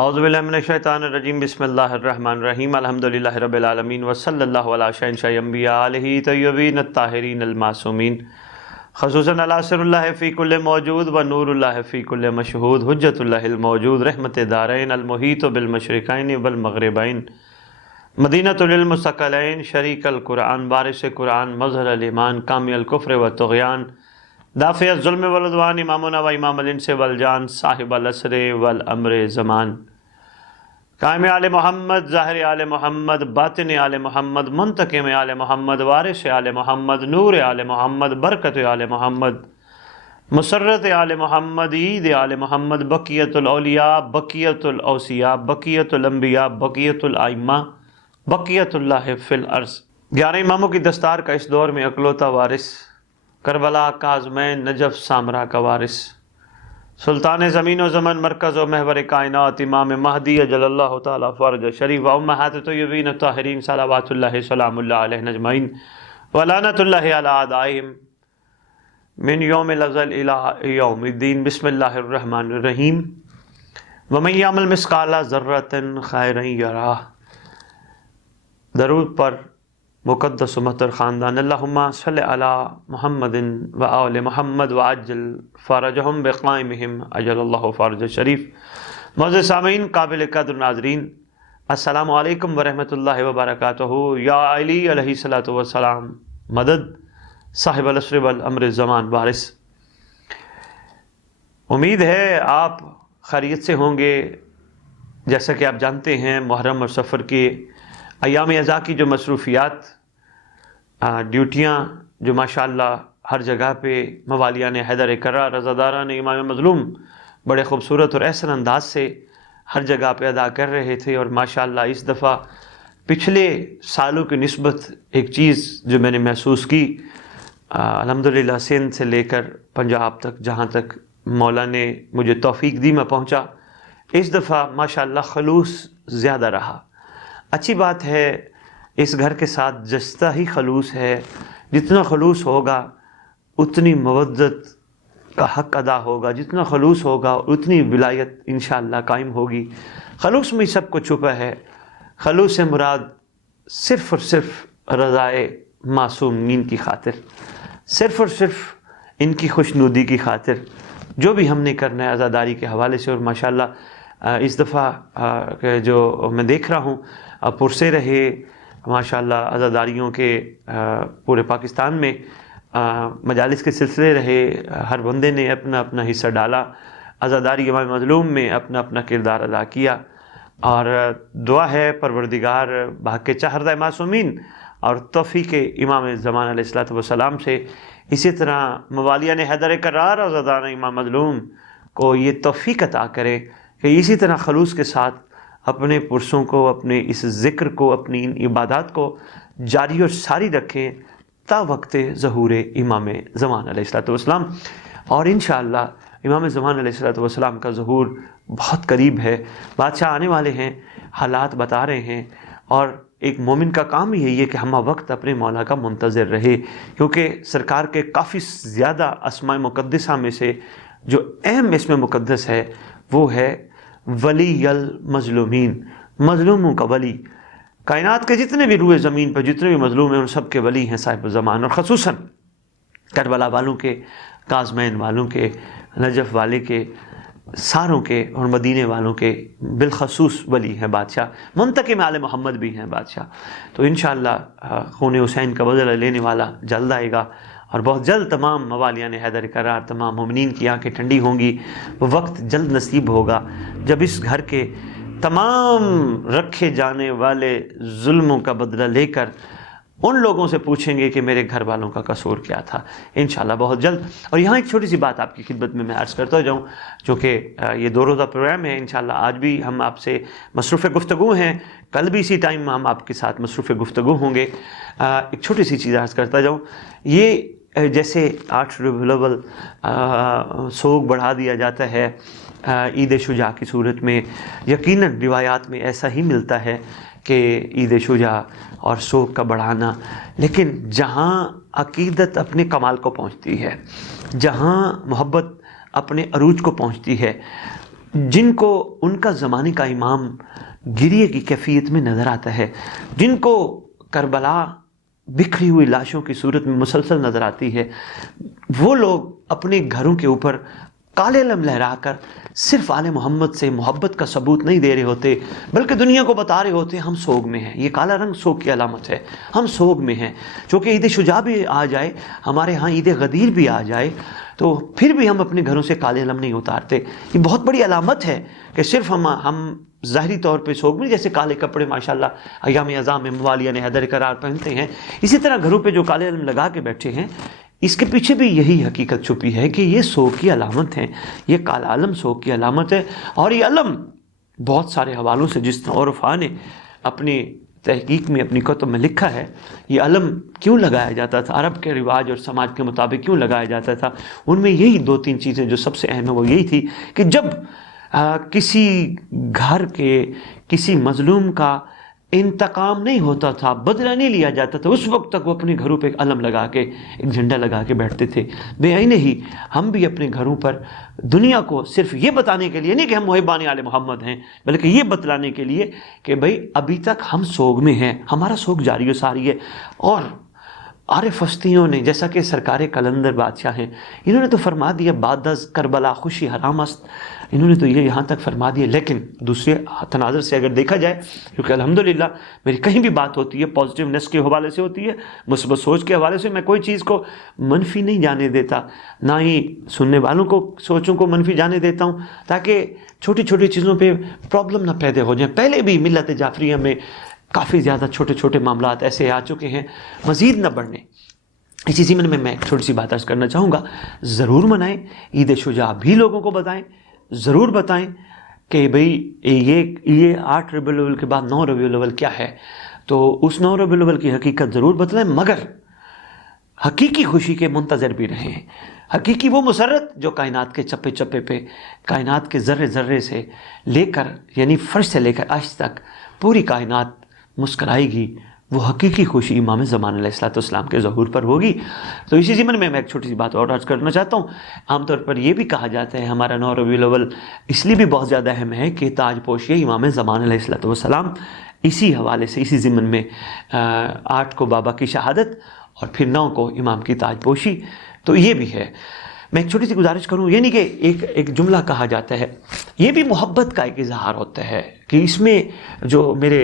اعوذ باللہ من الشیطان الرجیم بسم اللہ الرحمن الرحیم الحمدللہ رب العالمین وصلی اللہ علی شہنشاہ انبیاء علیہ طیبین الطاہرین المعصومین خصوصاً علی سر اللہ فی کل موجود و نور اللہ فی کل مشہود حجت اللہ الموجود رحمت دارین المحیط بالمشرقین والمغربین مدینۃ للمثقلین شریک القرآن بارش قرآن مظہر الایمان کامی الکفر و طغیان دافع الظلم والعدوان امامنا و امام الانس والجان صاحب العصر والامر زمان قائم آل محمد ظاہر آل محمد باطن آل محمد منتقم آل محمد وارث آل محمد نور آل محمد برکت آل محمد مسرت آل محمد عید آل محمد بقیت الاولیاء بقیت الاوصیاء بقیت الانبیاء بقیت الائمہ بقیت اللہ فی الارض 11 اماموں کی دستار کا اس دور میں اکلوتا وارث کربلا کاظمین نجف سامرا کا وارث سلطان زمین و زمن مرکز و محور کائنات امام مہدی اجل اللہ تعالی فرج شریف و امہات طیبین الطاہرین صلوات اللہ سلام اللہ علیہ اجمعین ولعنت اللہ علی اعدائہم من یوم الازل الی یوم الدین بسم اللہ الرحمن الرحیم ومن یعمل مثقال ذرۃ خیرا یرہ۔ درود پر مقدس و مطہر خاندان اللہم صلی علی محمد و آل محمد و عجل فرجہم بقائمہم اجل اللہ فرج شریف۔ معزز سامعین قابل قدر ناظرین السلام علیکم ورحمۃ اللہ وبرکاتہ۔ یا علی علیہ الصلوۃ والسلام مدد صاحب العصر والامر زمان وارث۔ امید ہے آپ خیریت سے ہوں گے۔ جیسا کہ آپ جانتے ہیں محرم اور سفر کے ایام اعزاء کی جو مصروفیات ڈیوٹیاں جو ماشاءاللہ ہر جگہ پہ موالیان حیدر کرار رضاداران امام مظلوم بڑے خوبصورت اور احسن انداز سے ہر جگہ پہ ادا کر رہے تھے، اور ماشاءاللہ اس دفعہ پچھلے سالوں کی نسبت ایک چیز جو میں نے محسوس کی الحمدللہ سندھ سے لے کر پنجاب تک جہاں تک مولا نے مجھے توفیق دی میں پہنچا، اس دفعہ ماشاءاللہ خلوص زیادہ رہا۔ اچھی بات ہے، اس گھر کے ساتھ جستہ ہی خلوص ہے، جتنا خلوص ہوگا اتنی مودت کا حق ادا ہوگا، جتنا خلوص ہوگا اتنی ولایت انشاءاللہ قائم ہوگی۔ خلوص میں سب کو چھپا ہے۔ خلوص سے مراد صرف اور صرف رضائے معصومین کی خاطر، صرف اور صرف ان کی خوشنودی کی خاطر جو بھی ہم نے کرنا ہے عزاداری کے حوالے سے۔ اور ماشاءاللہ اس دفعہ جو میں دیکھ رہا ہوں پرسے رہے ماشاءاللہ عزاداریوں کے پورے پاکستان میں مجالس کے سلسلے رہے، ہر بندے نے اپنا اپنا حصہ ڈالا، عزاداری امام مظلوم میں اپنا اپنا کردار ادا کیا، اور دعا ہے پروردگار بحق چہردہ معصومین اور توفیق امام زمان علیہ الصلوۃ والسلام سے اسی طرح موالیان حیدر کرار اور عزاداران امام مظلوم کو یہ توفیق عطا کرے کہ اسی طرح خلوص کے ساتھ اپنے پرسوں کو، اپنے اس ذکر کو، اپنی ان عبادات کو جاری اور ساری رکھیں تا وقت ظہور امام زمان علیہ الصلوۃ والسلام۔ اور انشاءاللہ امام زمان علیہ الصلوۃ والسلام کا ظہور بہت قریب ہے۔ بادشاہ آنے والے ہیں، حالات بتا رہے ہیں، اور ایک مومن کا کام ہی یہی ہے کہ ہمہ وقت اپنے مولا کا منتظر رہے، کیونکہ سرکار کے کافی زیادہ اسماء مقدسہ میں سے جو اہم اسم مقدس ہے وہ ہے ولی المظلومین، مظلوموں کا ولی۔ کائنات کے جتنے بھی روئے زمین پر جتنے بھی مظلوم ہیں ان سب کے ولی ہیں صاحب زمان، اور خصوصاً کربلا والوں کے، کاظمین والوں کے، نجف والے کے، ساروں کے اور مدینے والوں کے بالخصوص ولی ہیں بادشاہ۔ منتقم آل محمد بھی ہیں بادشاہ۔ تو انشاءاللہ خون حسین کا بدلہ لینے والا جلد آئے گا، اور بہت جلد تمام موالیان حیدر کرار، تمام مومنین کی آنکھیں ٹھنڈی ہوں گی۔ وہ وقت جلد نصیب ہوگا جب اس گھر کے تمام رکھے جانے والے ظلموں کا بدلہ لے کر ان لوگوں سے پوچھیں گے کہ میرے گھر والوں کا قصور کیا تھا، انشاءاللہ بہت جلد۔ اور یہاں ایک چھوٹی سی بات آپ کی خدمت میں عرض کرتا جاؤں، چونکہ یہ 2 روزہ پروگرام ہے، انشاءاللہ آج بھی ہم آپ سے مصروف گفتگو ہیں، کل بھی اسی ٹائم ہم آپ کے ساتھ مصروف گفتگو ہوں گے۔ ایک چھوٹی سی چیز عرض کرتا جاؤں، یہ جیسے 8 ربیع الاول سوگ بڑھا دیا جاتا ہے عید شجاع کی صورت میں، یقیناً روایات میں ایسا ہی ملتا ہے کہ عید شجاع اور سوگ کا بڑھانا، لیکن جہاں عقیدت اپنے کمال کو پہنچتی ہے، جہاں محبت اپنے عروج کو پہنچتی ہے، جن کو ان کا زمانے کا امام گریے کی کیفیت میں نظر آتا ہے، جن کو کربلا بکھری ہوئی لاشوں کی صورت میں مسلسل نظر آتی ہے، وہ لوگ اپنے گھروں کے اوپر کالے علم لہرا کر صرف آل محمد سے محبت کا ثبوت نہیں دے رہے ہوتے، بلکہ دنیا کو بتا رہے ہوتے ہم سوگ میں ہیں۔ یہ کالا رنگ سوگ کی علامت ہے، ہم سوگ میں ہیں۔ چونکہ عید شجاع بھی آ جائے، ہمارے ہاں عید غدیر بھی آ جائے، تو پھر بھی ہم اپنے گھروں سے کالے علم نہیں اتارتے۔ یہ بہت بڑی علامت ہے کہ صرف ہم ظاہری طور پہ سوگ میں، جیسے کالے کپڑے ماشاءاللہ ایام اعزاء میں موالیہ نے حیدر قرار پہنتے ہیں، اسی طرح گھروں پہ جو کالے علم لگا کے بیٹھے ہیں، اس کے پیچھے بھی یہی حقیقت چھپی ہے کہ یہ سوگ کی علامت ہے، یہ کالا علم سوگ کی علامت ہے۔ اور یہ علم بہت سارے حوالوں سے جس عرفا نے اپنی تحقیق میں اپنی کتب میں لکھا ہے، یہ علم کیوں لگایا جاتا تھا، عرب کے رواج اور سماج کے مطابق کیوں لگایا جاتا تھا، ان میں یہی 2-3 چیزیں جو سب سے اہم ہیں وہ یہی تھی کہ جب کسی گھر کے کسی مظلوم کا انتقام نہیں ہوتا تھا، بدلہ نہیں لیا جاتا تھا، اس وقت تک وہ اپنے گھروں پہ ایک علم لگا کے، ایک جھنڈا لگا کے بیٹھتے تھے۔ بے عین ہی ہم بھی اپنے گھروں پر دنیا کو صرف یہ بتانے کے لیے نہیں کہ ہم محبان آل محمد ہیں، بلکہ یہ بتلانے کے لیے کہ بھئی ابھی تک ہم سوگ میں ہیں، ہمارا سوگ جاری و ساری ہے۔ اور عارف ہستیوں نے، جیسا کہ سرکار کلندر بادشاہ ہیں، انہوں نے تو فرما دیا بعد از کربلا خوشی حرام است، انہوں نے تو یہ یہاں تک فرما دیا۔ لیکن دوسرے تناظر سے اگر دیکھا جائے، کیونکہ الحمدللہ میری کہیں بھی بات ہوتی ہے پازیٹیونیس کے حوالے سے ہوتی ہے، مثبت سوچ کے حوالے سے، میں کوئی چیز کو منفی نہیں جانے دیتا، نہ ہی سننے والوں کو سوچوں کو منفی جانے دیتا ہوں، تاکہ چھوٹی چھوٹی چیزوں پہ پرابلم نہ پیدا ہو جائیں۔ پہلے بھی ملت جعفریہ میں کافی زیادہ چھوٹے چھوٹے معاملات ایسے آ چکے ہیں، مزید نہ بڑھنے۔ اسی ضمن میں میں چھوٹی سی بات عرض کرنا چاہوں گا، ضرور منائیں، عید شجاع بھی لوگوں کو بتائیں، ضرور بتائیں کہ بھئی یہ 8 ربیع الاول کے بعد 9 ربیع الاول کیا ہے، تو اس 9 ربیع الاول کی حقیقت ضرور بتلائیں، مگر حقیقی خوشی کے منتظر بھی رہیں۔ حقیقی وہ مسرت جو کائنات کے چپے چپے پہ، کائنات کے ذرے ذرے سے لے کر، یعنی فرش سے لے کر عرش تک پوری کائنات مسکرائے گی، وہ حقیقی خوشی امام زمان علیہ السلام کے ظہور پر ہوگی۔ تو اسی ضمن میں ایک چھوٹی سی بات اور عرض کرنا چاہتا ہوں۔ عام طور پر یہ بھی کہا جاتا ہے ہمارا 9 ربیع الاول اس لیے بھی بہت زیادہ اہم ہے کہ تاج پوشی امام زمان علیہ السلام، اسی حوالے سے اسی ضمن میں 8 کو بابا کی شہادت اور پھر 9 کو امام کی تاج پوشی، تو یہ بھی ہے۔ میں ایک چھوٹی سی گزارش کروں، یعنی کہ ایک جملہ کہا جاتا ہے، یہ بھی محبت کا ایک اظہار ہوتا ہے کہ اس میں جو میرے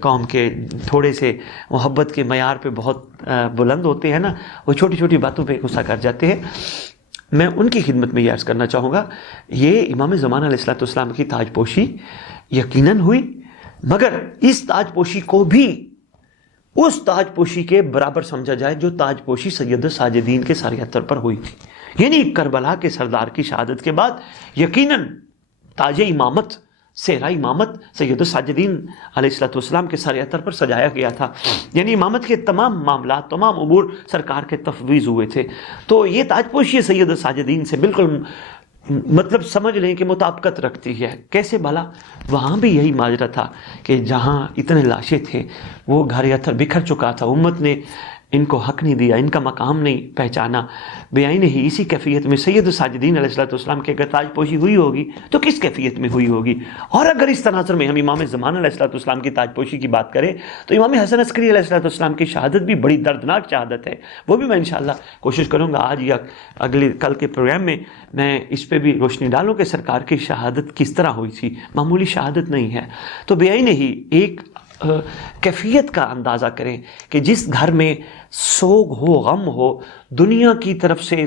قوم کے تھوڑے سے محبت کے معیار پہ بہت بلند ہوتے ہیں نا، وہ چھوٹی چھوٹی باتوں پہ غصہ کر جاتے ہیں۔ میں ان کی خدمت میں یہ عرض کرنا چاہوں گا، یہ امام زمان علیہ السلام کی تاج پوشی یقیناً ہوئی، مگر اس تاج پوشی کو بھی اس تاج پوشی کے برابر سمجھا جائے جو تاج پوشی سید ساجدین کے سر اتر پر ہوئی تھی۔ یعنی کربلا کے سردار کی شہادت کے بعد یقیناً تاج امامت، صحرا امامت سید الساجدین علیہ السلام کے سر اتر پر سجایا گیا تھا، یعنی امامت کے تمام معاملات، تمام امور سرکار کے تفویض ہوئے تھے۔ تو یہ تاج پوشی سید الساجدین سے بالکل مطلب سمجھ لیں کہ مطابقت رکھتی ہے۔ کیسے بھلا؟ وہاں بھی یہی ماجرا تھا کہ جہاں اتنے لاشیں تھے، وہ گھر اتر بکھر چکا تھا، امت نے ان کو حق نہیں دیا، ان کا مقام نہیں پہچانا۔ بے عین ہی اسی کیفیت میں سید الساجدین علیہ السلام کی اگر تاج پوشی ہوئی ہوگی تو کس کیفیت میں ہوئی ہوگی؟ اور اگر اس تناظر میں ہم امام زمان علیہ السلام کی تاج پوشی کی بات کریں تو امام حسن عسکری علیہ السلام کی شہادت بھی بڑی دردناک شہادت ہے، وہ بھی میں انشاءاللہ کوشش کروں گا آج یا کل کے پروگرام میں اس پہ بھی روشنی ڈالوں کہ سرکار کی شہادت کس طرح ہوئی تھی، معمولی شہادت نہیں ہے۔ تو بے عین ہی ایک کیفیت کا اندازہ کریں کہ جس گھر میں سوگ ہو، غم ہو، دنیا کی طرف سے،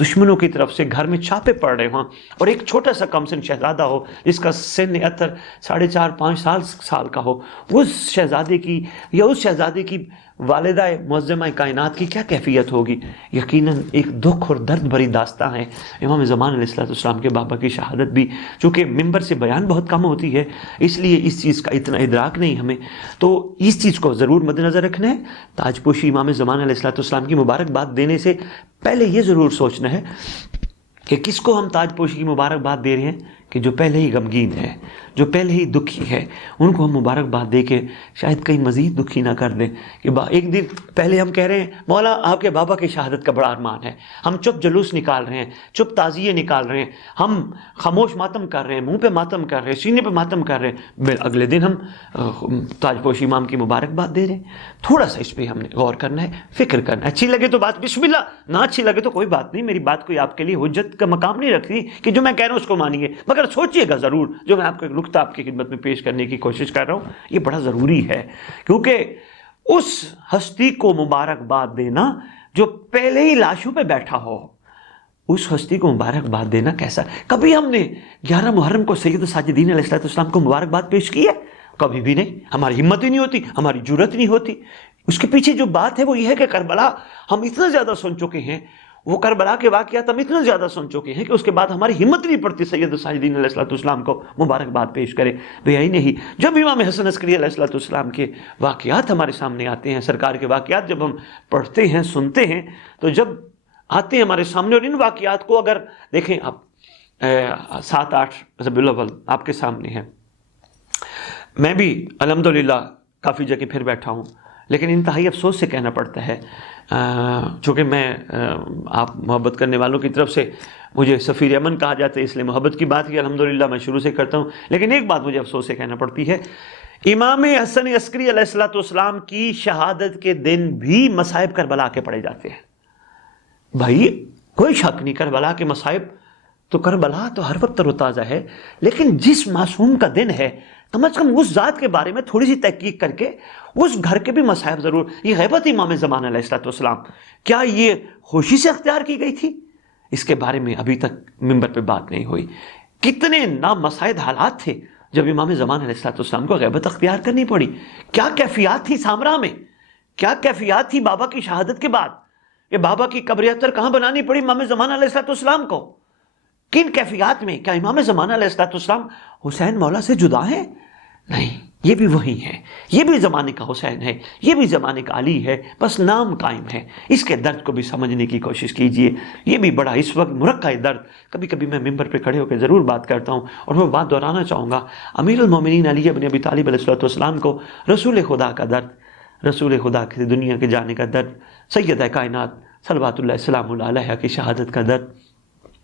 دشمنوں کی طرف سے گھر میں چھاپے پڑ رہے ہوں، اور ایک چھوٹا سا کم سن شہزادہ ہو جس کا سن اتر 4.5-5 سال کا ہو، اس شہزادے کی یا اس شہزادے کی والدہ معظمہ کائنات کی کیا کیفیت ہوگی؟ یقیناً ایک دکھ اور درد بھری داستان ہے۔ امام زمان علیہ السلام کے بابا کی شہادت بھی، چونکہ ممبر سے بیان بہت کم ہوتی ہے، اس لیے اس چیز کا اتنا ادراک نہیں ہمیں، تو اس چیز کو ضرور مد نظر رکھنا ہے۔ تاج پوشی امام زمان علیہ السلام کی مبارکباد دینے سے پہلے یہ ضرور سوچنا ہے کہ کس کو ہم تاج پوشی کی مبارکباد دے رہے ہیں، کہ جو پہلے ہی غمگین ہے، جو پہلے ہی دکھی ہے، ان کو ہم مبارکباد دے کے شاید کہیں مزید دکھی نہ کر دیں کہ ایک دن پہلے ہم کہہ رہے ہیں مولا آپ کے بابا کی شہادت کا بڑا ارمان ہے، ہم چپ جلوس نکال رہے ہیں، چپ تعزیے نکال رہے ہیں، ہم خاموش ماتم کر رہے ہیں، منہ پہ ماتم کر رہے ہیں، سینے پہ ماتم کر رہے ہیں، اگلے دن ہم تاج پوش امام کی مبارکباد دے رہے ہیں۔ تھوڑا سا اس پہ ہم نے غور کرنا ہے، فکر کرنا ہے۔ اچھی لگے تو بات بسم اللہ، نہ اچھی لگے تو کوئی بات نہیں، میری بات کوئی آپ کے لیے حجت کا مقام نہیں رکھتی کہ جو میں کہہ رہا ہوں اس کو مانیں گے، مگر سوچئے گا ضرور جو میں آپ کو ایک نکتہ آپ کی خدمت میں پیش کرنے کی کوشش کر رہا ہوں، یہ بڑا ضروری ہے، کیونکہ اس ہستی کو مبارکباد دینا جو پہلے ہی لاشوں پہ بیٹھا ہو، اس ہستی کو مبارکباد دینا کیسا۔ کبھی ہم نے 11 محرم کو سید ساجدین علیہ السلام کو مبارکباد پیش کی ہے؟ کبھی بھی نہیں، ہماری ہمت ہی نہیں ہوتی، ہماری جرت نہیں ہوتی۔ اس کے پیچھے جو بات ہے وہ یہ ہے کہ کربلا ہم اتنا زیادہ سن چکے ہیں، وہ کربلا کے واقعات ہم اتنا زیادہ سن چکے ہیں کہ اس کے بعد ہماری ہمت نہیں پڑتی سید ساجدین علیہ السلام کو مبارکباد پیش کرے۔ بھئی نہیں، جب امام حسن عسکری علیہ السلام کے واقعات ہمارے سامنے آتے ہیں، سرکار کے واقعات جب ہم پڑھتے ہیں، سنتے ہیں، تو جب آتے ہیں ہمارے سامنے اور ان واقعات کو اگر دیکھیں آپ 7-8 ربیع الاول آپ کے سامنے ہیں، میں بھی الحمدللہ کافی جگہ پھر بیٹھا ہوں، لیکن انتہائی افسوس سے کہنا پڑتا ہے، چونکہ میں آپ محبت کرنے والوں کی طرف سے مجھے سفیر امن کہا جاتا ہے، اس لیے محبت کی بات کی الحمدللہ میں شروع سے کرتا ہوں، لیکن ایک بات مجھے افسوس سے کہنا پڑتی ہے، امام حسن عسکری علیہ السلام کی شہادت کے دن بھی مصائب کربلا کے پڑے جاتے ہیں۔ بھائی کوئی شک نہیں، کربلا کے مصائب تو کربلا تو ہر وقت تر و تازہ ہے، لیکن جس معصوم کا دن ہے کم از کم اس ذات کے بارے میں تھوڑی سی تحقیق کر کے اس گھر کے بھی مصائب ضرور۔ یہ غیبت امام زمان علیہ السلام کیا یہ خوشی سے اختیار کی گئی تھی؟ اس کے بارے میں ابھی تک منبر پہ بات نہیں ہوئی۔ کتنے نامساعد حالات تھے جب امام زمان علیہ السلام کو غیبت اختیار کرنی پڑی، کیا کیفیات تھی سامرا میں، کیا کیفیات تھی بابا کی شہادت کے بعد، یہ بابا کی قبر اطہر کہاں بنانی پڑی امام زمان علیہ السلام کو، کن کیفیات میں؟ کیا امام زمان علیہ السلام حسین مولا سے جدا ہیں؟ نہیں، یہ بھی وہی ہے، یہ بھی زمانے کا حسین ہے، یہ بھی زمانے کا علی ہے، بس نام قائم ہے۔ اس کے درد کو بھی سمجھنے کی کوشش کیجئے، یہ بھی بڑا اس وقت مرقع درد۔ کبھی کبھی میں ممبر پہ کھڑے ہو کے ضرور بات کرتا ہوں، اور وہ بات دہرانا چاہوں گا، امیر المومنین علی بن ابی طالب علیہ السلام کو رسول خدا کا درد، رسول خدا کی دنیا کے جانے کا درد، سیدہ کائنات صلوات اللہ السلام علیہ کی شہادت کا درد،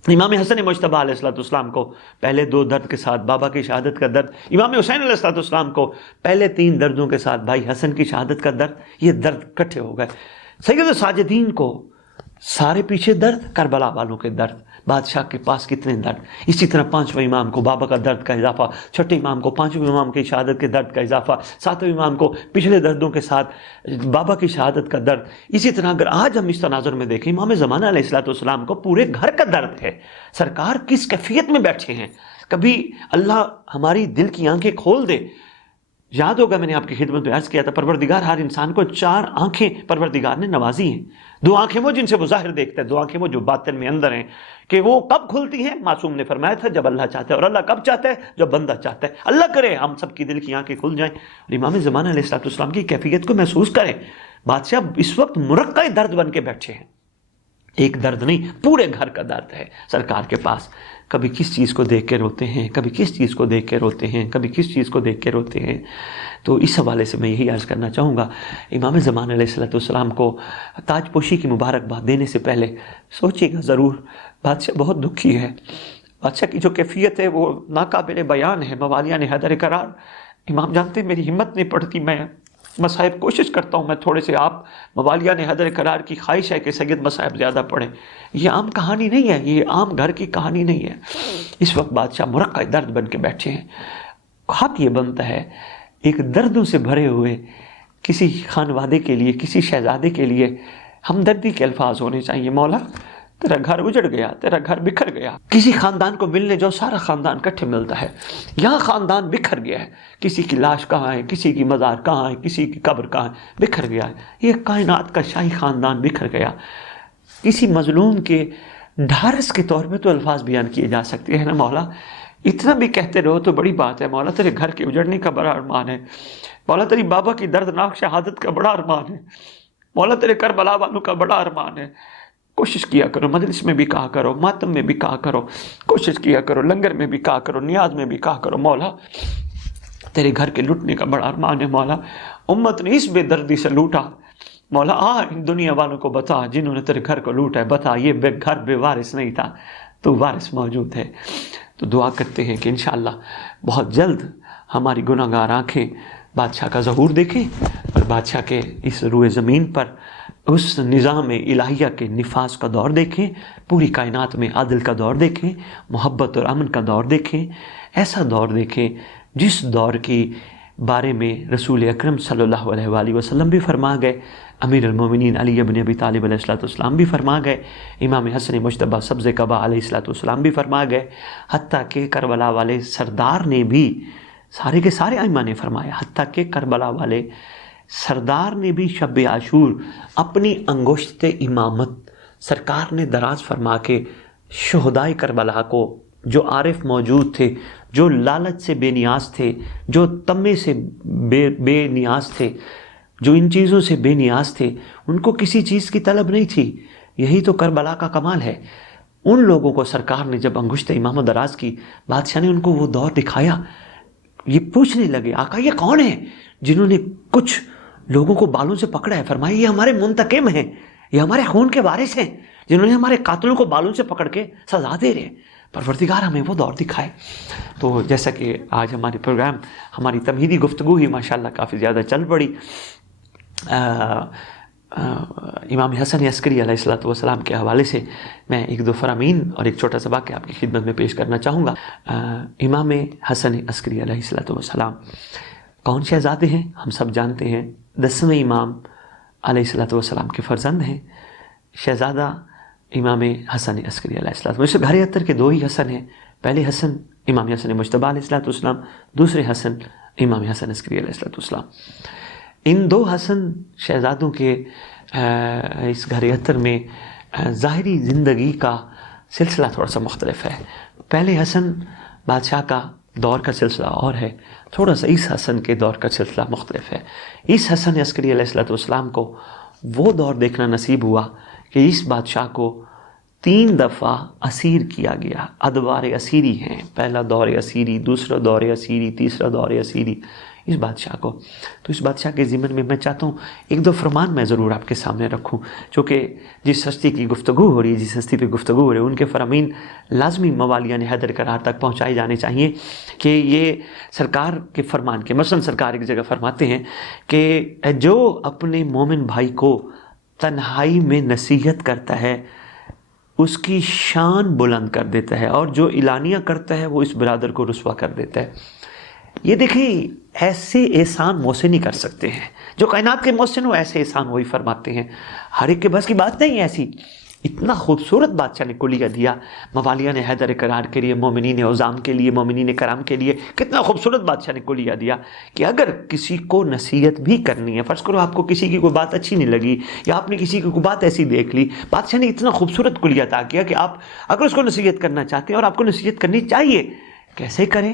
امام حسن مجتبیٰ علیہ السلام کو پہلے 2 درد کے ساتھ بابا کی شہادت کا درد، امام حسین علیہ السلام کو پہلے 3 دردوں کے ساتھ بھائی حسن کی شہادت کا درد، یہ درد اکٹھے ہو گئے۔ سید ساجدین کو سارے پیچھے درد، کربلا والوں کے درد، بادشاہ کے پاس کتنے درد، اسی طرح 5ویں امام کو بابا کا درد کا اضافہ، 6ٹھے امام کو 5ویں امام کی شہادت کے درد کا اضافہ، 7ویں امام کو پچھلے دردوں کے ساتھ بابا کی شہادت کا درد۔ اسی طرح اگر آج ہم اس تناظر میں دیکھیں، امام زمانہ علیہ السلام کو پورے گھر کا درد ہے، سرکار کس کیفیت میں بیٹھے ہیں۔ کبھی اللہ ہماری دل کی آنکھیں کھول دے۔ یاد ہوگا میں نے آپ کی خدمت میں عرض کیا تھا، پروردگار ہر انسان کو 4 آنکھیں پروردگار نے نوازی ہیں، 2 آنکھیں وہ جن سے وہ ظاہر دیکھتا ہے، 2 آنکھیں وہ جو باطن میں اندر ہیں، کہ وہ کب کھلتی ہیں؟ معصوم نے فرمایا تھا جب اللہ چاہتا ہے، اور اللہ کب چاہتا ہے؟ جب بندہ چاہتا ہے۔ اللہ کرے ہم سب کی دل کی آنکھیں کھل جائیں اور امام زمانہ علیہ السلام کی کیفیت کو محسوس کریں۔ بادشاہ اس وقت مرقع درد بن کے بیٹھے ہیں، ایک درد نہیں، پورے گھر کا درد ہے سرکار کے پاس۔ کبھی کس چیز کو دیکھ کے روتے ہیں، کبھی کس چیز کو دیکھ کے روتے ہیں، کبھی کس چیز کو دیکھ کے روتے ہیں۔ تو اس حوالے سے میں یہی عرض کرنا چاہوں گا، امام زمان علیہ السلام کو تاج پوشی کی مبارکباد دینے سے پہلے سوچیے گا ضرور، بادشاہ بہت دکھی ہے، بادشاہ کی جو کیفیت ہے وہ ناقابل بیان ہے۔ موالیان حیدر کرار، امام جانتے ہیں میری ہمت نہیں پڑتی، میں مصائب کوشش کرتا ہوں میں تھوڑے سے، آپ موالیان حیدر کرار کی خواہش ہے کہ سید مصائب زیادہ پڑھیں، یہ عام کہانی نہیں ہے، یہ عام گھر کی کہانی نہیں ہے۔ اس وقت بادشاہ مرقع درد بن کے بیٹھے ہیں۔ حق یہ بنتا ہے ایک دردوں سے بھرے ہوئے کسی خانوادے کے لیے، کسی شہزادے کے لیے ہمدردی کے الفاظ ہونے چاہیے۔ مولا تیرا گھر اجڑ گیا، تیرا گھر بکھر گیا۔ کسی خاندان کو ملنے جو سارا خاندان کٹھے ملتا ہے، یہاں خاندان بکھر گیا ہے، کسی کی لاش کہاں ہے، کسی کی مزار کہاں ہے، کسی کی قبر کہاں ہے، بکھر گیا ہے۔ یہ کائنات کا شاہی خاندان بکھر گیا۔ کسی مظلوم کے ڈھارس کے طور پہ تو الفاظ بیان کیے جا سکتے ہیں نا مولا، اتنا بھی کہتے رہو تو بڑی بات ہے۔ مولا تیرے گھر کے اجڑنے کا بڑا ارمان ہے، مولا تیری بابا کی دردناک شہادت کا بڑا ارمان ہے، مولا تیرے کربلا والوں کا بڑا ارمان ہے، کوشش کیا کرو، مجلس میں بھی کہا کرو، ماتم میں بھی کہا کرو، کوشش کیا کرو، لنگر میں بھی کہا کرو، نیاز میں بھی کہا کرو، مولا تیرے گھر کے لٹنے کا بڑا ارمان ہے، مولا امت نے اس بے دردی سے لوٹا، مولا ان دنیا والوں کو بتا جنہوں نے تیرے گھر کو لوٹا ہے، بتا یہ گھر بے وارث نہیں تھا، تو وارث موجود ہے۔ تو دعا کرتے ہیں کہ انشاءاللہ بہت جلد ہماری گناہگار آنکھیں بادشاہ کا ظہور دیکھیں اور بادشاہ کے اس روئے زمین پر اس نظام الہیہ کے نفاذ کا دور دیکھیں، پوری کائنات میں عدل کا دور دیکھیں، محبت اور امن کا دور دیکھیں، ایسا دور دیکھیں جس دور کی بارے میں رسول اکرم صلی اللہ علیہ وآلہ وسلم بھی فرما گئے، امیر المومنین علی بن ابی طالب علیہ السلام بھی فرما گئے، امام حسن مجتبیٰ سبز قبا علیہ السلام بھی فرما گئے، حتیٰ کہ کربلا والے سردار نے بھی، سارے کے سارے ائمہ نے فرمایا، حتیٰ کہ کربلا والے سردار نے بھی شب عاشور اپنی انگشت امامت سرکار نے دراز فرما کے شہدائے کربلا کو، جو عارف موجود تھے، جو لالچ سے بے نیاز تھے، جو طمع سے بے نیاز تھے، جو ان چیزوں سے بے نیاز تھے، ان کو کسی چیز کی طلب نہیں تھی، یہی تو کربلا کا کمال ہے۔ ان لوگوں کو سرکار نے جب انگشت امامت دراز کی، بادشاہ نے ان کو وہ دور دکھایا، یہ پوچھنے لگے آقا یہ کون ہے جنہوں نے کچھ لوگوں کو بالوں سے پکڑا ہے؟ فرمایا یہ ہمارے منتقم ہیں، یہ ہمارے خون کے وارث ہیں، جنہوں نے ہمارے قاتلوں کو بالوں سے پکڑ کے سزا دے رہے ہیں۔ پروردگار ہمیں وہ دور دکھائے۔ تو جیسا کہ آج ہمارے پروگرام، ہماری تمہیدی گفتگو ہی ماشاءاللہ کافی زیادہ چل پڑی، امام حسن عسکری علیہ السلام کے حوالے سے میں ایک دو فرامین اور ایک چھوٹا سا واقعہ آپ کی خدمت میں پیش کرنا چاہوں گا۔ امام حسن عسکری علیہ السلام کون شہزادے ہیں؟ ہم سب جانتے ہیں، 10ویں امام علیہ السلام کے فرزند ہیں، شہزادہ امام حسن عسکری علیہ السلام۔ اس گھر اتر کے دو ہی حسن ہیں، پہلے حسن امام حسن مجتبیٰ علیہ السلام، دوسرے حسن امام حسن عسکری علیہ السلام۔ ان دو حسن شہزادوں کے اس گھر اتر میں ظاہری زندگی کا سلسلہ تھوڑا سا مختلف ہے۔ پہلے حسن بادشاہ کا دور کا سلسلہ اور ہے، تھوڑا سا اس حسن کے دور کا سلسلہ مختلف ہے۔ اس حسن عسکری علیہ السلام کو وہ دور دیکھنا نصیب ہوا کہ اس بادشاہ کو 3 دفعہ اسیر کیا گیا، ادوار اسیری ہیں، پہلا دور اسیری، دوسرا دور اسیری، تیسرا دور اسیری اس بادشاہ کو۔ تو اس بادشاہ کے ضمن میں میں چاہتا ہوں ایک دو فرمان میں ضرور آپ کے سامنے رکھوں، چونکہ جس ہستی کی گفتگو ہو رہی ہے، جس ہستی پہ گفتگو ہو رہی ہے، ان کے فرامین لازمی موالیان حیدر قرار تک پہنچائے جانے چاہیے کہ یہ سرکار کے فرمان کے، مثلا سرکار ایک جگہ فرماتے ہیں کہ جو اپنے مومن بھائی کو تنہائی میں نصیحت کرتا ہے اس کی شان بلند کر دیتا ہے، اور جو اعلانیہ کرتا ہے وہ اس برادر کو رسوا کر دیتا ہے۔ یہ دیکھیں ایسے احسان محسن نہیں کر سکتے ہیں، جو کائنات کے محسن ہو ایسے احسان وہی فرماتے ہیں، ہر ایک کے بس کی بات نہیں ایسی۔ اتنا خوبصورت بادشاہ نے کلیہ دیا موالیان حیدر قرار کے لیے، مومنین عظام کے لیے، مومنین کرام کے لیے، کتنا خوبصورت بادشاہ نے کلیہ دیا کہ اگر کسی کو نصیحت بھی کرنی ہے، فرض کرو آپ کو کسی کی کوئی بات اچھی نہیں لگی یا آپ نے کسی کی کوئی بات ایسی دیکھ لی، بادشاہ نے اتنا خوبصورت کلیہ عطا کیا کہ آپ اگر اس کو نصیحت کرنا چاہتے ہیں اور آپ کو نصیحت کرنی چاہیے، کیسے کریں؟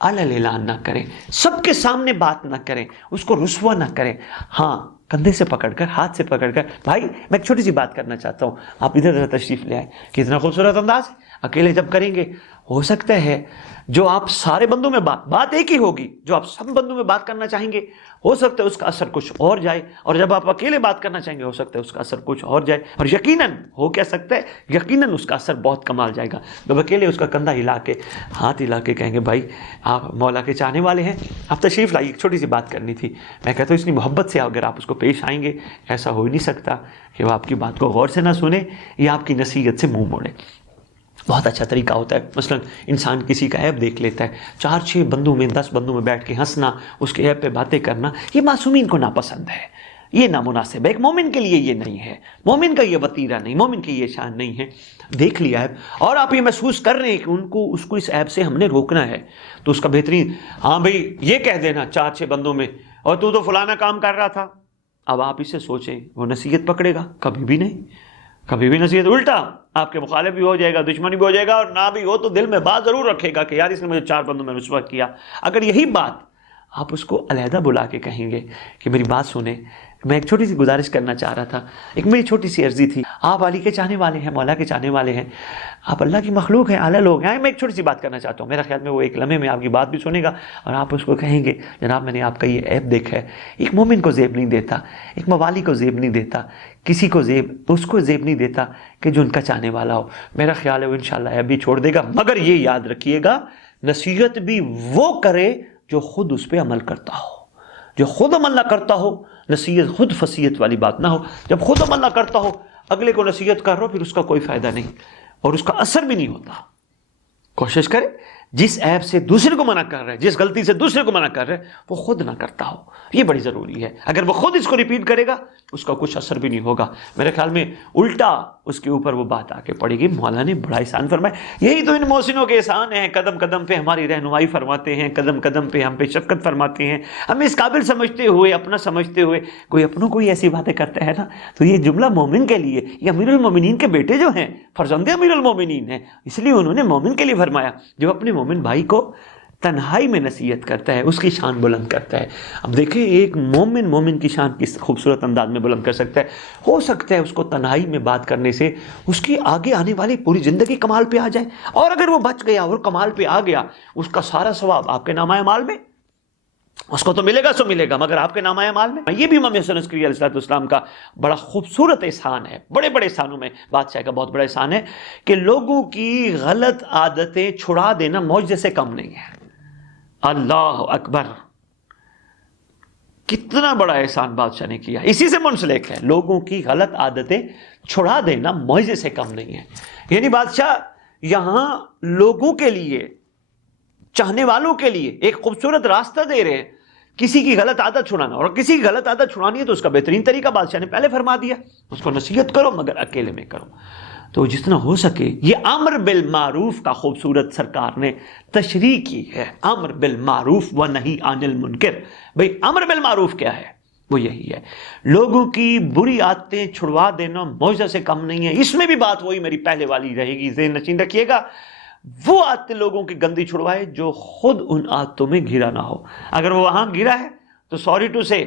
علل اعلان نہ کریں، سب کے سامنے بات نہ کریں، اس کو رسوا نہ کریں، ہاں کندھے سے پکڑ کر، ہاتھ سے پکڑ کر، بھائی میں ایک چھوٹی سی بات کرنا چاہتا ہوں، آپ ادھر ادھر تشریف لے آئیں۔ کتنا خوبصورت انداز ہے، اکیلے جب کریں گے ہو سکتا ہے جو آپ سارے بندوں میں بات ایک ہی ہوگی، جو آپ سب بندوں میں بات کرنا چاہیں گے ہو سکتا ہے اس کا اثر کچھ اور جائے، اور جب آپ اکیلے بات کرنا چاہیں گے ہو سکتا ہے اس کا اثر کچھ اور جائے، اور یقیناً ہو کیا سکتا ہے، یقیناً اس کا اثر بہت کمال جائے گا جب اکیلے اس کا کندھا ہلا کے، ہاتھ ہلا کے کہیں گے بھائی آپ مولا کے چاہنے والے ہیں، آپ تشریف لائیے، ایک چھوٹی سی بات کرنی تھی۔ میں کہتا ہوں اتنی محبت سے اگر آپ اس کو پیش آئیں گے، ایسا ہو ہی نہیں سکتا کہ وہ آپ کی بات کو غور سے نہ سنے یا آپ کی نصیحت سے منہ موڑے۔ بہت اچھا طریقہ ہوتا ہے، مثلا انسان کسی کا عیب دیکھ لیتا ہے، 4-6 بندوں میں 10 بندوں میں بیٹھ کے ہنسنا، اس کے عیب پہ باتیں کرنا، یہ معصومین کو ناپسند ہے، یہ نامناسب ہے، ایک مومن کے لیے یہ نہیں ہے، مومن کا یہ وطیرہ نہیں، مومن کی یہ شان نہیں ہے۔ دیکھ لیا عیب اور آپ یہ محسوس کر رہے ہیں کہ اس کو اس عیب سے ہم نے روکنا ہے، تو اس کا بہترین ہاں بھئی یہ کہہ دینا 4-6 بندوں میں، اور تو فلانا کام کر رہا تھا۔ اب آپ اسے سوچیں وہ نصیحت پکڑے گا؟ کبھی بھی نہیں، کبھی بھی نصیحت، الٹا آپ کے مخالف بھی ہو جائے گا، دشمنی بھی ہو جائے گا، اور نہ بھی ہو تو دل میں بات ضرور رکھے گا کہ یار اس نے مجھے 4 بندوں میں رسوا کیا۔ اگر یہی بات آپ اس کو علیحدہ بلا کے کہیں گے کہ میری بات سنیں، میں ایک چھوٹی سی گزارش کرنا چاہ رہا تھا، ایک میری چھوٹی سی عرضی تھی. آپ علی کے چاہنے والے ہیں، مولا کے چاہنے والے ہیں، آپ اللہ کی مخلوق ہیں، اعلیٰ لوگ ہیں. میں ایک چھوٹی سی بات کرنا چاہتا ہوں. میرا خیال میں وہ ایک لمحے میں آپ کی بات بھی سنے گا اور آپ اس کو کہیں گے جناب میں نے آپ کا یہ عیب دیکھا ہے. ایک مومن کو زیب نہیں دیتا، ایک موالی کو زیب نہیں دیتا، کسی کو زیب، اس کو زیب نہیں دیتا کہ جو ان کا چاہنے والا ہو. میرا خیال ہے وہ انشاءاللہ عیب بھی چھوڑ دے گا. مگر یہ یاد رکھیے گا نصیحت بھی وہ کرے جو خود اس پہ عمل کرتا ہو. جو خود عمل نہ کرتا ہو، نصیحت خود فصیحت والی بات نہ ہو. جب خود عمل نہ کرتا ہو، اگلے کو نصیحت کر رہا ہو، پھر اس کا کوئی فائدہ نہیں اور اس کا اثر بھی نہیں ہوتا. کوشش کرے جس عیب سے دوسرے کو منع کر رہا ہے، جس غلطی سے دوسرے کو منع کر رہا ہے، وہ خود نہ کرتا ہو. یہ بڑی ضروری ہے. اگر وہ خود اس کو ریپیٹ کرے گا اس کا کچھ اثر بھی نہیں ہوگا. میرے خیال میں الٹا اس کے اوپر وہ بات آ کے پڑے گی. مولا نے بڑا احسان فرمایا. یہی تو ان محسنوں کے احسان ہیں. قدم قدم پہ ہماری رہنمائی فرماتے ہیں، قدم قدم پہ ہم پہ شفقت فرماتے ہیں. ہمیں اس قابل سمجھتے ہوئے، اپنا سمجھتے ہوئے، کوئی اپنوں کو ہی ایسی باتیں کرتا ہے نا، تو یہ جملہ مومن کے لیے، یہ امیر المومنین کے بیٹے جو ہیں، فرزند امیر المومنین ہیں، اس لیے انہوں نے مومن کے لیے فرمایا. جو اپنے مومن بھائی کو تنہائی میں نصیحت کرتا ہے، اس کی شان بلند کرتا ہے. اب دیکھیں ایک مومن کی شان کس خوبصورت انداز میں بلند کر سکتا ہے. ہو سکتا ہے اس کو تنہائی میں بات کرنے سے اس کی آگے آنے والی پوری زندگی کمال پہ آ جائے، اور اگر وہ بچ گیا اور کمال پہ آ گیا، اس کا سارا ثواب آپ کے نامہ اعمال میں، اس کو تو ملے گا سو ملے گا، مگر آپ کے نامہ اعمال میں. یہ بھی امام حسن عسکری علیہ السلام کا بڑا خوبصورت احسان ہے. بڑے بڑے احسانوں میں بادشاہ کا بہت بڑا احسان ہے کہ لوگوں کی غلط عادتیں چھڑا دینا معجزے سے کم نہیں ہے. اللہ اکبر، کتنا بڑا احسان بادشاہ نے کیا. اسی سے منسلک ہے، لوگوں کی غلط عادتیں چھڑا دینا معجزے سے کم نہیں ہے. یعنی بادشاہ یہاں لوگوں کے لیے، چاہنے والوں کے لیے ایک خوبصورت راستہ دے رہے ہیں. کسی کی غلط عادت چھڑانا، اور کسی کی غلط عادت چھڑانی ہے تو اس کا بہترین طریقہ بادشاہ نے پہلے فرما دیا، اس کو نصیحت کرو مگر اکیلے میں کرو. تو جتنا ہو سکے یہ امر بالمعروف کا خوبصورت سرکار نے تشریح کی ہے. امر بالمعروف و نہی عن المنکر. بھئی امر بالمعروف کیا ہے؟ وہ یہی ہے، لوگوں کی بری عادتیں چھڑوا دینا معجزہ سے کم نہیں ہے. اس میں بھی بات وہی میری پہلے والی رہے گی، ذہن نشین رکھیے گا. وہ عادتیں لوگوں کی گندی چھڑوائے جو خود ان عادتوں میں گھرا نہ ہو. اگر وہ وہاں گرا ہے تو سوری ٹو سے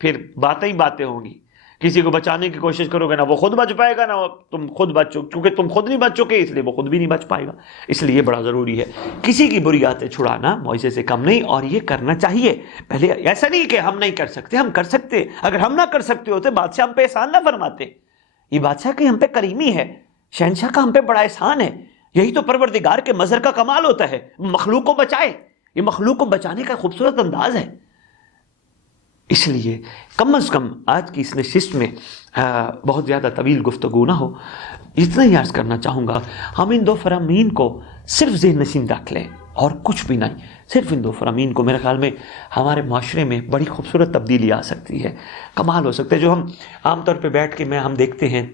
پھر باتیں ہی باتیں ہوں گی. کسی کو بچانے کی کوشش کرو گے، نہ وہ خود بچ پائے گا، نہ تم خود بچو، کیونکہ تم خود نہیں بچ چکے اس لیے وہ خود بھی نہیں بچ پائے گا. اس لیے بڑا ضروری ہے کسی کی بری عادتیں چھڑانا معجزے سے کم نہیں، اور یہ کرنا چاہیے. پہلے ایسا نہیں کہ ہم نہیں کر سکتے، ہم کر سکتے. اگر ہم نہ کر سکتے ہوتے بادشاہ ہم پہ احسان نہ فرماتے. یہ بادشاہ کی ہم پہ کریمی ہے، شہنشاہ کا ہم پہ بڑا احسان ہے. یہی تو پروردگار کے مظہر کا کمال ہوتا ہے، مخلوق کو بچائے. یہ مخلوق کو بچانے کا خوبصورت انداز ہے. اس لیے کم از کم آج کی اس نشست میں بہت زیادہ طویل گفتگو نہ ہو، اتنا ہی عرض کرنا چاہوں گا. ہم ان دو فرامین کو صرف ذہن نشین رکھ لیں اور کچھ بھی نہیں. صرف ان دو فرامین کو میرے خیال میں ہمارے معاشرے میں بڑی خوبصورت تبدیلی آ سکتی ہے، کمال ہو سکتا ہے. جو ہم عام طور پہ بیٹھ کے ہم دیکھتے ہیں،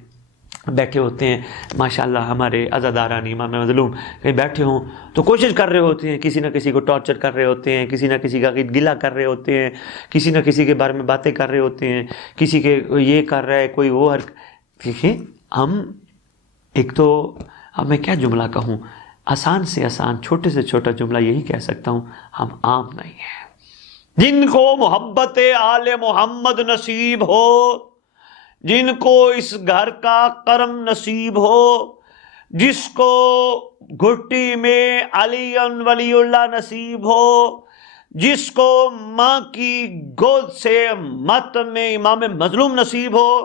بیٹھے ہوتے ہیں ماشاءاللہ ہمارے عزاداران امام مظلوم کہیں بیٹھے ہوں تو کوشش کر رہے ہوتے ہیں، کسی نہ کسی کو ٹارچر کر رہے ہوتے ہیں، کسی نہ کسی کا گلہ کر رہے ہوتے ہیں، کسی نہ کسی کے بارے میں باتیں کر رہے ہوتے ہیں، کسی کے یہ کر رہا ہے، کوئی وہ دیکھیں. ہم ایک تو اب میں کیا جملہ کہوں، آسان سے آسان چھوٹے سے چھوٹا جملہ یہی کہہ سکتا ہوں، ہم عام نہیں ہیں. جن کو محبت آل محمد نصیب ہو، جن کو اس گھر کا کرم نصیب ہو، جس کو گھٹی میں علی ولی اللہ نصیب ہو، جس کو ماں کی گود سے ماتم میں امام مظلوم نصیب ہو،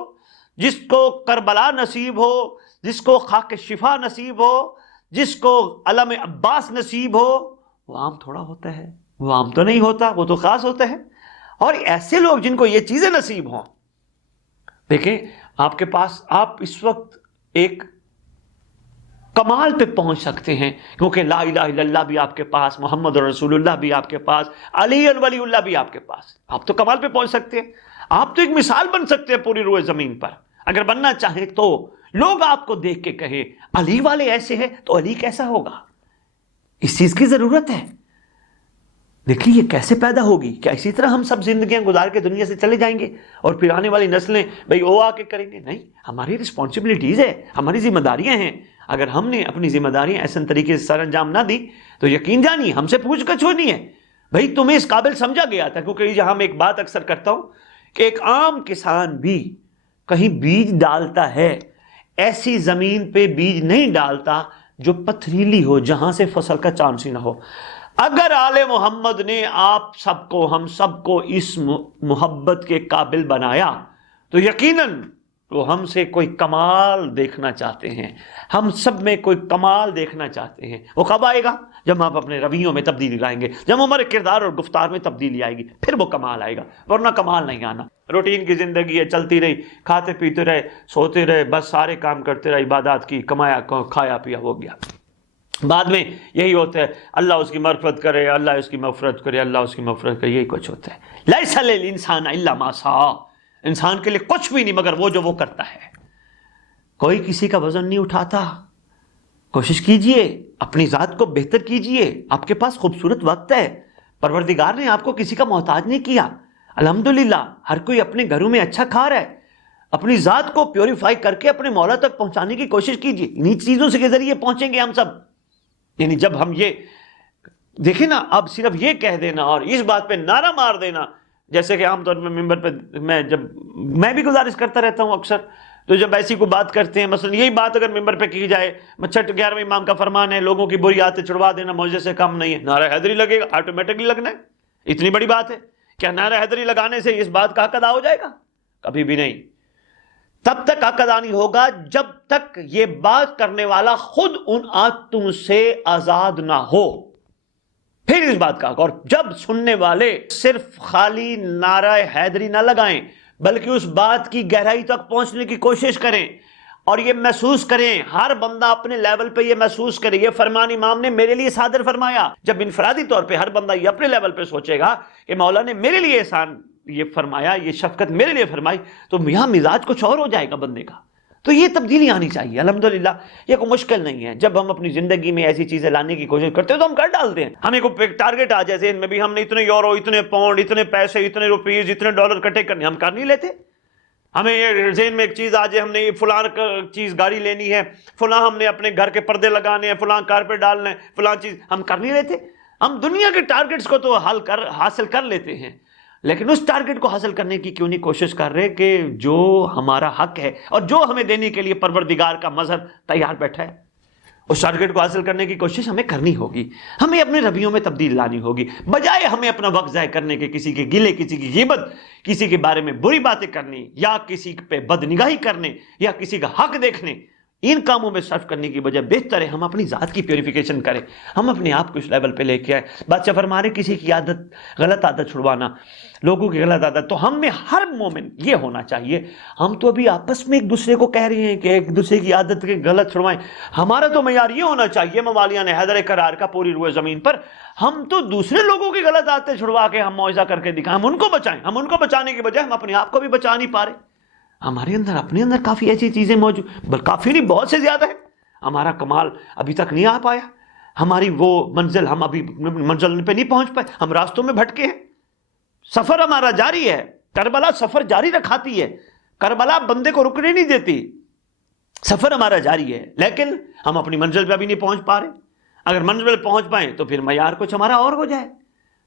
جس کو کربلا نصیب ہو، جس کو خاک شفا نصیب ہو، جس کو علم عباس نصیب ہو، وہ عام تھوڑا ہوتا ہے، وہ عام تو نہیں ہوتا، وہ تو خاص ہوتا ہے. اور ایسے لوگ جن کو یہ چیزیں نصیب ہوں، دیکھیں آپ کے پاس، آپ اس وقت ایک کمال پہ پہنچ سکتے ہیں، کیونکہ لا الہ الا اللہ بھی آپ کے پاس، محمد رسول اللہ بھی آپ کے پاس، علی ولی اللہ بھی آپ کے پاس. آپ تو کمال پہ پہنچ سکتے ہیں، آپ تو ایک مثال بن سکتے ہیں پوری روئے زمین پر. اگر بننا چاہیں تو لوگ آپ کو دیکھ کے کہیں علی والے ایسے ہیں تو علی کیسا ہوگا. اس چیز کی ضرورت ہے. دیکھیے یہ کیسے پیدا ہوگی؟ کیا اسی طرح ہم سب زندگیاں گزار کے دنیا سے چلے جائیں گے اور پھر آنے والی نسلیں بھئی وہ آ کے کریں گے؟ نہیں، ہماری رسپانسبلٹیز ہے، ہماری ذمہ داریاں ہیں. اگر ہم نے اپنی ذمہ داریاں ایسے طریقے سے سر انجام نہ دی تو یقین جانیے ہم سے پوچھ گچھ ہونی ہے. بھئی تمہیں اس قابل سمجھا گیا تھا. کیونکہ یہاں میں ایک بات اکثر کرتا ہوں کہ ایک عام کسان بھی کہیں بیج ڈالتا ہے، ایسی زمین پہ بیج نہیں ڈالتا جو پتھریلی ہو، جہاں سے فصل کا چانس ہی نہ ہو۔ اگر آل محمد نے آپ سب کو، ہم سب کو اس محبت کے قابل بنایا تو یقیناً وہ ہم سے کوئی کمال دیکھنا چاہتے ہیں، ہم سب میں کوئی کمال دیکھنا چاہتے ہیں۔ وہ کب آئے گا؟ جب آپ اپنے رویوں میں تبدیلی لائیں گے، جب ہمارے کردار اور گفتار میں تبدیلی آئے گی، پھر وہ کمال آئے گا، ورنہ کمال نہیں آنا۔ روٹین کی زندگی ہے، چلتی رہی، کھاتے پیتے رہے، سوتے رہے، بس سارے کام کرتے رہے، عبادات کی، کمایا، کھایا پیا، ہو گیا۔ بعد میں یہی ہوتا ہے، اللہ اس کی مغفرت کرے، اللہ اس کی مغفرت کرے، اللہ اس کی مغفرت کرے، یہی کچھ ہوتا ہے۔ لیس للانسان الا ما سعی، انسان کے لیے کچھ بھی نہیں مگر وہ جو وہ کرتا ہے۔ کوئی کسی کا وزن نہیں اٹھاتا۔ کوشش کیجئے، اپنی ذات کو بہتر کیجئے، آپ کے پاس خوبصورت وقت ہے، پروردگار نے آپ کو کسی کا محتاج نہیں کیا۔ الحمدللہ ہر کوئی اپنے گھروں میں اچھا کھا رہا ہے۔ اپنی ذات کو پیوریفائی کر کے اپنے مولا تک پہنچانے کی کوشش کیجئے، انہی چیزوں سے کے ذریعے پہنچیں گے ہم سب۔ یعنی جب ہم یہ دیکھیں نا، اب صرف یہ کہہ دینا اور اس بات پہ نعرہ مار دینا، جیسے کہ عام طور پہ ممبر پہ میں بھی گزارش کرتا رہتا ہوں اکثر، تو جب ایسی کوئی بات کرتے ہیں، مثلا یہی بات اگر ممبر پہ کی جائے، 11ویں امام کا فرمان ہے لوگوں کی بری عادتیں چھڑوا دینا معجزے سے کم نہیں ہے، نعرہ حیدری لگے گا، آٹومیٹکلی لگنا ہے، اتنی بڑی بات ہے۔ کیا نعرہ حیدری لگانے سے اس بات کا حق ادا ہو جائے گا؟ کبھی بھی نہیں۔ تب تک حق ادا نہیں ہوگا جب تک یہ بات کرنے والا خود ان عادتوں سے آزاد نہ ہو، پھر اس بات کا حق۔ اور جب سننے والے صرف خالی نعرہ حیدری نہ لگائیں بلکہ اس بات کی گہرائی تک پہنچنے کی کوشش کریں اور یہ محسوس کریں، ہر بندہ اپنے لیول پہ یہ محسوس کرے، یہ فرمان امام نے میرے لیے صادر فرمایا۔ جب انفرادی طور پہ ہر بندہ یہ اپنے لیول پہ سوچے گا کہ مولا نے میرے لیے احسان یہ فرمایا، یہ شفقت میرے لیے فرمائی، تو یہاں مزاج کچھ اور ہو جائے گا بندے کا۔ تو یہ تبدیلی آنی چاہیے۔ الحمدللہ یہ کوئی مشکل نہیں ہے۔ جب ہم اپنی زندگی میں ایسی چیزیں لانے کی کوشش کرتے ہیں تو ہم کر ڈالتے ہیں۔ ہمیں کوئی ٹارگٹ آ جائے ذہن میں بھی، ہم نے اتنے یورو، اتنے پاؤنڈ، اتنے پیسے، اتنے روپیز، اتنے ڈالر اکٹھے کرنے، ہم کر نہیں لیتے۔ ہمیں یہ ذہن میں ایک چیز آ جائے، ہم نے یہ فلاں چیز گاڑی لینی ہے، فلاں ہم نے اپنے گھر کے پردے لگانے ہیں، فلاں کارپیٹ ڈالنا ہے، فلاں چیز، ہم کر نہیں لیتے۔ ہم دنیا کے ٹارگٹس کو تو حاصل کر لیتے ہیں، لیکن اس ٹارگٹ کو حاصل کرنے کی کیوں نہیں کوشش کر رہے کہ جو ہمارا حق ہے اور جو ہمیں دینے کے لیے پروردگار کا مظہر تیار بیٹھا ہے، اس ٹارگٹ کو حاصل کرنے کی کوشش ہمیں کرنی ہوگی۔ ہمیں اپنے رویوں میں تبدیل لانی ہوگی، بجائے ہمیں اپنا وقت ضائع کرنے کے، کسی کے گلے، کسی کی غیبت، کسی کے بارے میں بری باتیں کرنی، یا کسی پہ بد نگاہی کرنے، یا کسی کا حق دیکھنے، ان کاموں میں صرف کرنے کی بجائے بہتر ہے ہم اپنی ذات کی پیوریفیکیشن کریں، ہم اپنے آپ کو اس لیول پہ لے کے آئے۔ بادشاہ فرما رہے کسی کی غلط عادت چھڑوانا، لوگوں کی غلط عادت، تو ہم میں ہر مومن یہ ہونا چاہیے، ہم تو ابھی آپس میں ایک دوسرے کو کہہ رہے ہیں کہ ایک دوسرے کی عادت کے غلط چھڑوائیں، ہمارا تو معیار یہ ہونا چاہیے موالیان حیدر کرار کا پوری روئے زمین پر، ہم تو دوسرے لوگوں کی غلط عادتیں چھڑوا کے ہم معجزہ کر کے دکھائیں، ہم ان کو بچائیں۔ ہم ان کو بچانے کی بجائے ہم اپنے آپ کو بھی بچا نہیں پا رہے۔ ہمارے اندر، اپنے اندر کافی ایسی چیزیں موجود، بل کافی نہیں، بہت سے زیادہ ہے، ہمارا کمال ابھی تک نہیں آ پایا، ہماری وہ منزل، ہم ابھی منزل پہ نہیں پہنچ پائے، ہم راستوں میں بھٹکے ہیں۔ سفر ہمارا جاری ہے، کربلا سفر جاری رکھاتی ہے، کربلا بندے کو رکنے نہیں دیتی، سفر ہمارا جاری ہے، لیکن ہم اپنی منزل پہ ابھی نہیں پہنچ پا رہے۔ اگر منزل پہ پہنچ پائیں تو پھر معیار کچھ ہمارا اور ہو جائے،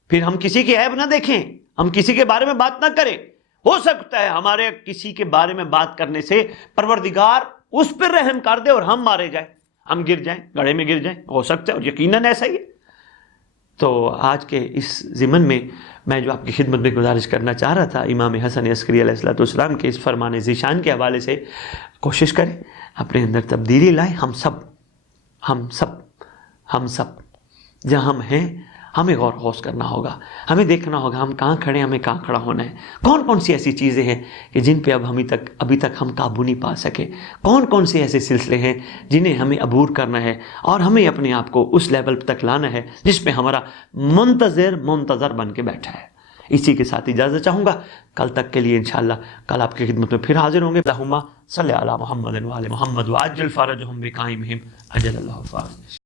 پھر ہم کسی کی عیب نہ دیکھیں، ہم کسی کے بارے میں بات نہ کریں۔ ہو سکتا ہے ہمارے کسی کے بارے میں بات کرنے سے پروردگار اس پر رحم کر دے اور ہم مارے جائیں، ہم گر جائیں، گڑھے میں گر جائیں، ہو سکتا ہے، اور یقیناً ایسا ہی ہے۔ تو آج کے اس ضمن میں جو آپ کی خدمت میں گزارش کرنا چاہ رہا تھا، امام حسن عسکری علیہ السلام کے اس فرمان ذیشان کے حوالے سے، کوشش کریں اپنے اندر تبدیلی لائیں۔ ہم سب جہاں ہم ہیں، ہمیں غور خوض کرنا ہوگا، ہمیں دیکھنا ہوگا ہم کہاں کھڑے ہیں، ہمیں کہاں کھڑا ہونا ہے، کون کون سی ایسی چیزیں ہیں کہ جن پہ ابھی تک ہم قابو نہیں پا سکے، کون کون سے ایسے سلسلے ہیں جنہیں ہمیں عبور کرنا ہے، اور ہمیں اپنے آپ کو اس لیول تک لانا ہے جس پہ ہمارا منتظر بن کے بیٹھا ہے۔ اسی کے ساتھ اجازت چاہوں گا، کل تک کے لیے انشاءاللہ کل آپ کی خدمت میں پھر حاضر ہوں گے۔ اللہم صلی علی محمد و آل محمد وعجل فرجہم بقائمہم عجل اللہ فرجہم۔